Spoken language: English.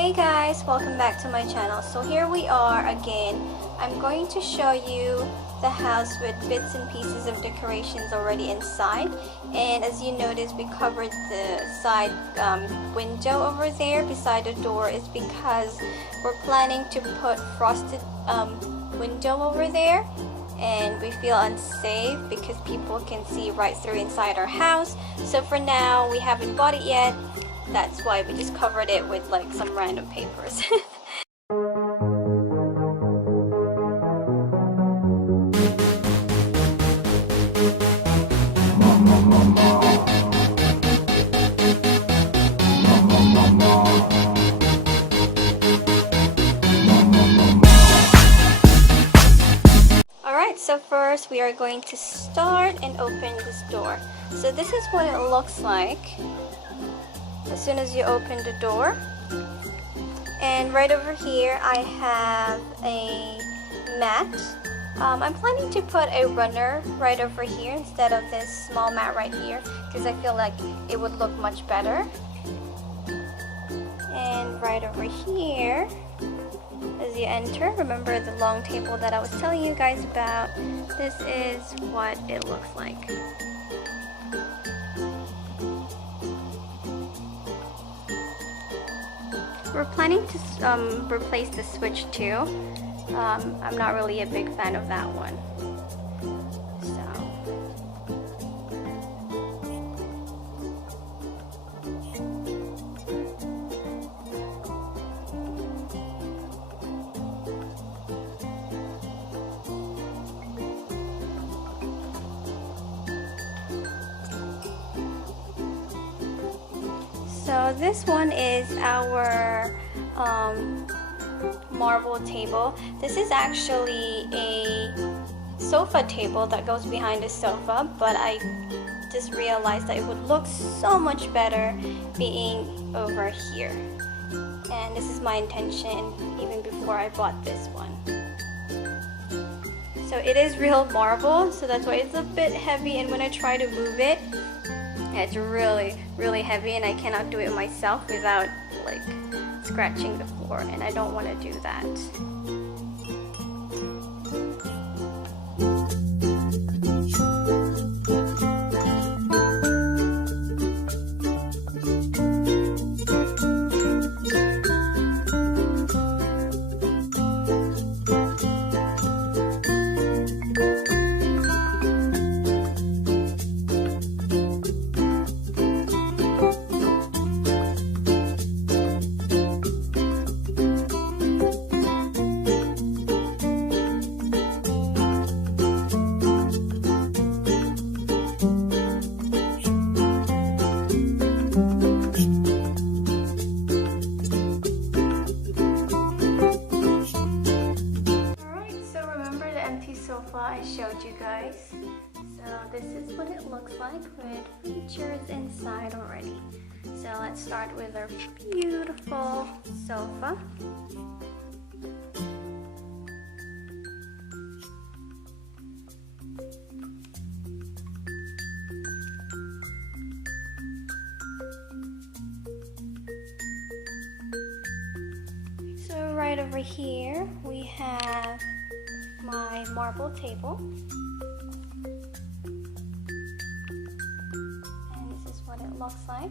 Hey guys, welcome back to my channel. So here we are again. I'm going to show you the house with bits and pieces of decorations already inside. And as you notice, we covered the side window over there beside the door is because we're planning to put frosted window over there. And we feel unsafe because people can see right through inside our house. So for now, we haven't bought it yet. That's why we just covered it with like some random papers. Alright, so first we are going to start and open this door. So this is what it looks like as soon as you open the door. And right over here I have a mat. I'm planning to put a runner right over here instead of this small mat right here because I feel like it would look much better. And right over here, as you enter, remember the long table that I was telling you guys about? This is what it looks like. We're planning to replace the switch too. I'm not really a big fan of that one. So this one is our marble table. This is actually a sofa table that goes behind the sofa, but I just realized that it would look so much better being over here. And this is my intention even before I bought this one. So it is real marble, so that's why it's a bit heavy, and when I try to move it, it's really heavy and I cannot do it myself without like scratching the floor, and I don't want to do that. Sofa I showed you guys. So this is what it looks like with features inside already. So let's start with our beautiful sofa. So right over here we have my marble table, and this is what it looks like.